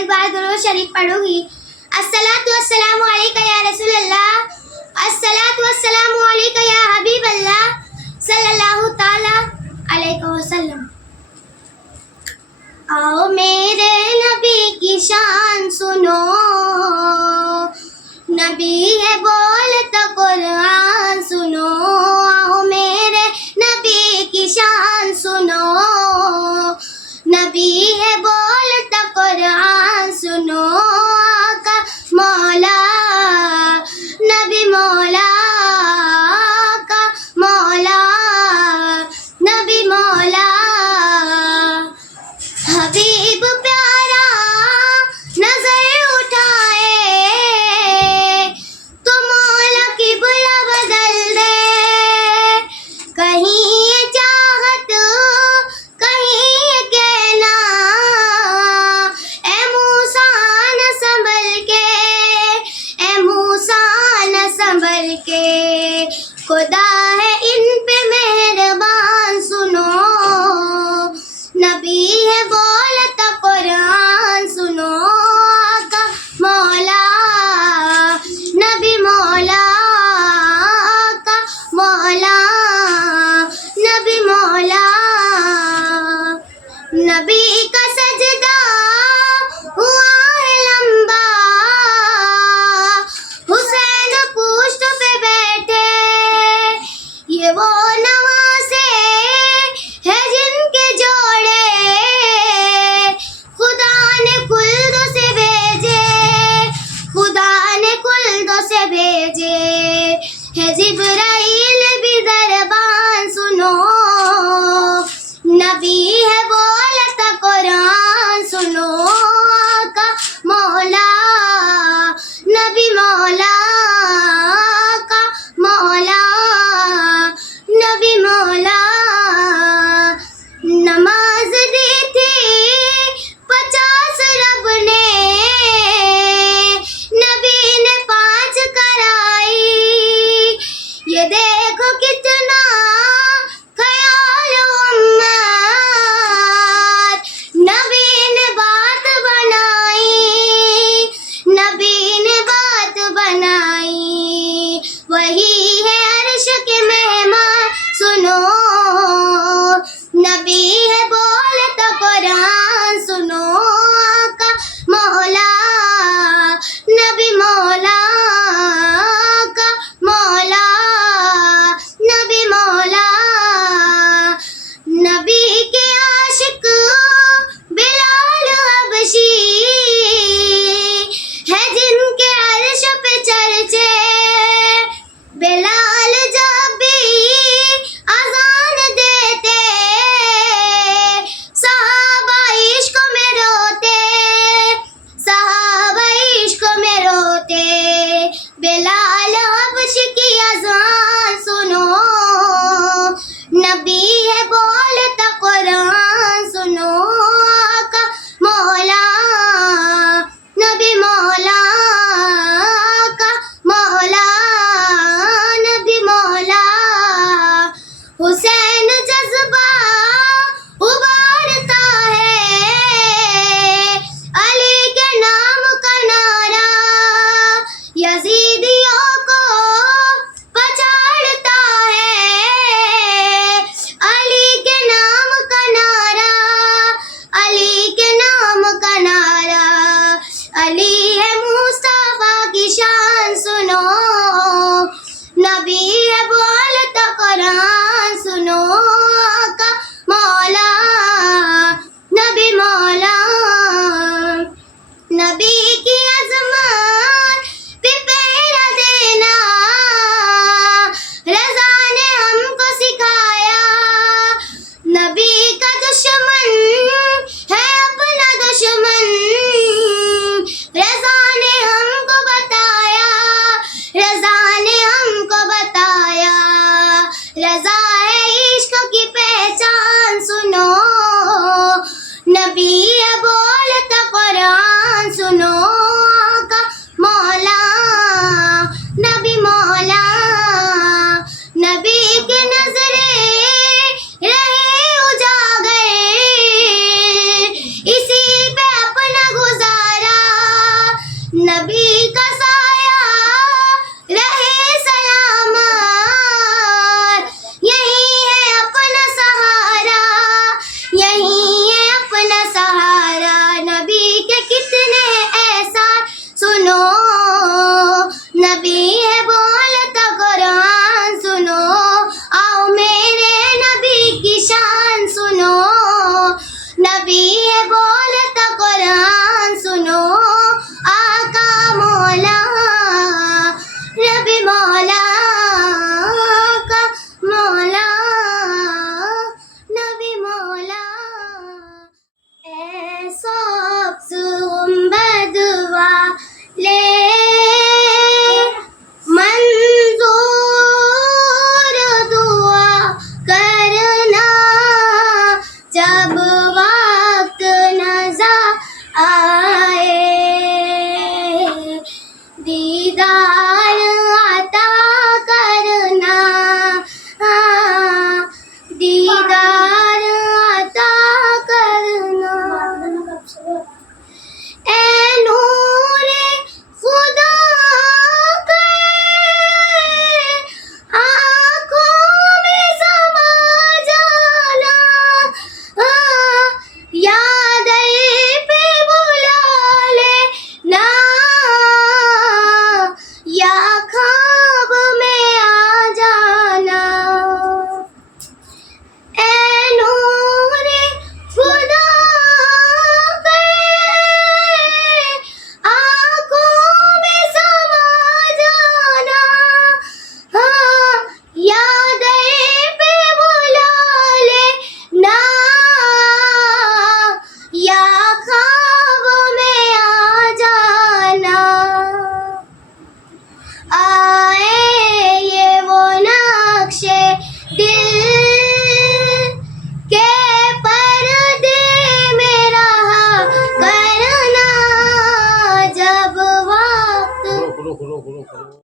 10 बार दुरूद शरीफ पढ़ूंगी। अस्सलातु वस्सलामु अलैका या रसूलल्लाह, अस्सलातु वस्सलामु अलैका या हबीबल्लाह सल्लल्लाहु ताला अलैहि वसल्लम। आओ मेरे नबी की शान सुनो, नबी है बोलता कुरान सुनो। आओ मेरे नबी की शान सुनो, नबी है बोलता कुरान सुनो। आका मौला नबी मौला, आका मौला नबी मौला। हबीब प्यारा नजर उठाए तो मौला की बुला बदल दे। कहीं ये चाहत कहीं ये कहना, ए मूसा न संभल के, ए मूसा न संभल के। खुदा है इन पे मेहरबान सुनो, नबी है बोलता कुरान सुनो। आका मौला नबी मौला, आका मौला नबी मौला। नबी का सजदा हुआ है लंबा, हुसैन पुष्ट पे बैठे। ये वो नवासे है जिनके जोड़े खुदा ने खुल्द से भेजे, खुदा ने खुल्द से भेजे। है जिब्राइल भी दरबान सुनो, नबी है बोलता कुरान सुनो। आका मौला नबी मौला, आका मौला नबी मौला। नमाज दी थी 50 रब ने, नबी ने 5 कराई। ये देखो कितना ख्याल उम्मत, नबी ने बात बनाई, नबी ने बात बनाई। वही है अर्श के मेहमान सुनो, नबी है बोलता कुरान सुनो। आका मौला नबी मौला, आका मौला नबी मौला। नबी के आशिक बिलाल हबशी है जिनके अर्श पे चर्चे। बिलाल जब भी अज़ान देते सहाबा इश्क में रोते, सहाबा इश्क में रोते। बिलाल हबशी की अज़ान सुनो, नबी है बोलता कुरान सुनो। आका मौला नबी मौला, आका मौला नबी मौला। हुसैन जज्बा उबारता है, अली के नाम का नारा यजीदियों को पछाड़ता है। अली के नाम का नारा, अली के नाम का नारा। अली है मुस्तफा की शान सुनो, नबी है बोलता कुरान सुनो। आका मौला नबी मौला। नबी की अज़मत पे पहरा देना रज़ा ने हमको सिखाया। नबी का दुश्मन है अपना दुश्मन, रज़ा ने हमको बताया, रज़ा ने हमको बताया। रज़ा है इश्क की पहचान सुनो, नबी है बोलता कुरान सुनो।